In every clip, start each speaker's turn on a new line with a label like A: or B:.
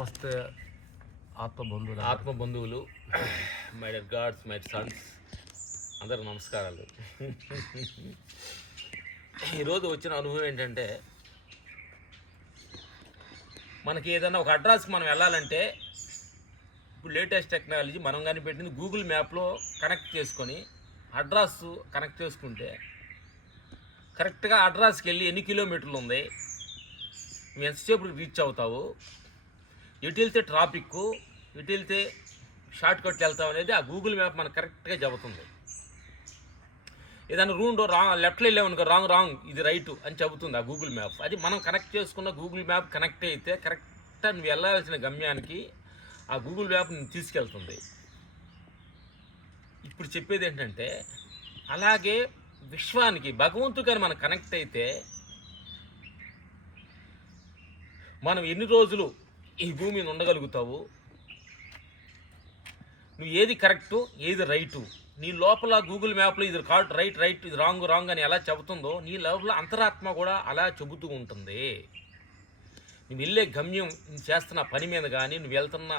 A: నమస్తే ఆత్మ బంధువులు
B: ఆత్మ బంధువులు my dear gods my sons అందరు నమస్కారాలు ఈరోజు వచ్చిన అనుభవం ఏంటంటే మనకి ఏదైనా ఒక అడ్రస్కి మనం వెళ్ళాలంటే ఇప్పుడు లేటెస్ట్ టెక్నాలజీ మనం కానీ పెట్టింది గూగుల్ మ్యాప్లో కనెక్ట్ చేసుకొని అడ్రస్ కనెక్ట్ చేసుకుంటే కరెక్ట్గా అడ్రస్కి వెళ్ళి ఎన్ని కిలోమీటర్లు ఉంది నువ్వు ఎంతసేపు రీచ్ అవుతావు ఎటు వెళ్తే ట్రాఫిక్ ఎటు వెళ్తే షార్ట్ కట్ వెళ్తాం అనేది ఆ గూగుల్ మ్యాప్ మనకు కరెక్ట్గా చెబుతుంది. ఏదైనా రూమ్ రాంగ్ లెఫ్ట్లో వెళ్ళామనుకో రాంగ్ రాంగ్ ఇది రైట్ అని చెబుతుంది ఆ గూగుల్ మ్యాప్. అది మనం కనెక్ట్ చేసుకున్న గూగుల్ మ్యాప్ కనెక్ట్ అయితే కరెక్ట్గా నువ్వు వెళ్ళాల్సిన గమ్యానికి ఆ గూగుల్ మ్యాప్ నేను తీసుకెళ్తుంది. ఇప్పుడు చెప్పేది ఏంటంటే అలాగే విశ్వానికి భగవంతు కానీ మనం కనెక్ట్ అయితే మనం ఎన్ని రోజులు ఈ భూమి మీద ఉండగలుగుతావు. నువ్వు ఏది కరెక్టు ఏది రైటు. నీ లోపల గూగుల్ మ్యాప్లో ఇది కార్డ్ రైట్ రైట్ ఇది రాంగ్ రాంగ్ అని ఎలా చెబుతుందో నీ లోపల అంతరాత్మ కూడా అలా చెబుతూ ఉంటుంది. నువ్వు వెళ్ళే గమ్యం నువ్వు చేస్తున్న పని మీద కానీ నువ్వు వెళ్తున్న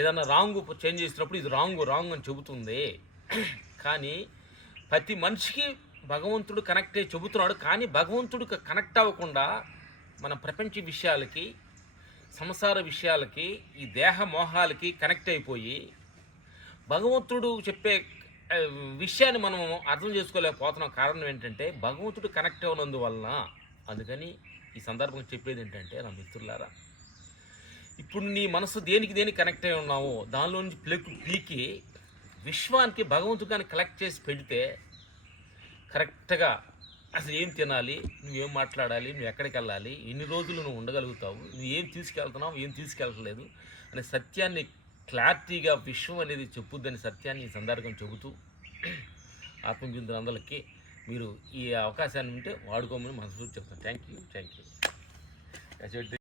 B: ఏదైనా రాంగ్ చేంజ్ చేసినప్పుడు ఇది రాంగ్ రాంగ్ అని చెబుతుంది. కానీ ప్రతి మనిషికి భగవంతుడు కనెక్ట్ అయ్యి చెబుతున్నాడు. కానీ భగవంతుడికి కనెక్ట్ అవ్వకుండా మన ప్రపంచ విషయాలకి సంసార విషయాలకి ఈ దేహ మోహాలకి కనెక్ట్ అయిపోయి భగవంతుడు చెప్పే విషయాన్ని మనం అర్థం చేసుకోలేకపోతున్నాం. కారణం ఏంటంటే భగవంతుడు కనెక్ట్ అవ్వనందువలన అందుకని ఈ సందర్భంగా చెప్పేది ఏంటంటే నా మిత్రులారా ఇప్పుడు నీ మనసు దేనికి దేనికి కనెక్ట్ అయి ఉన్నావో దానిలో నుంచి ప్లెక్ పీకి విశ్వానికి భగవంతుడు కానీ కలెక్ట్ చేసి పెడితే కరెక్ట్గా అసలు ఏం తినాలి? నువ్వేం మాట్లాడాలి? నువ్వు ఎక్కడికి వెళ్ళాలి? ఎన్ని రోజులు నువ్వు ఉండగలుగుతావు? నువ్వు ఏం తీసుకెళ్తున్నావు? ఏం తీసుకెళ్ళట్లేదు అనే సత్యాన్ని క్లారిటీగా విశ్వం అనేది చెప్పుద్దని సత్యాన్ని ఈ సందర్భం చెబుతూ ఆత్మబిందులందరికీ మీరు ఈ అవకాశాన్ని ఉంటే వాడుకోమని మనసు చెప్తాను. Thank you thank you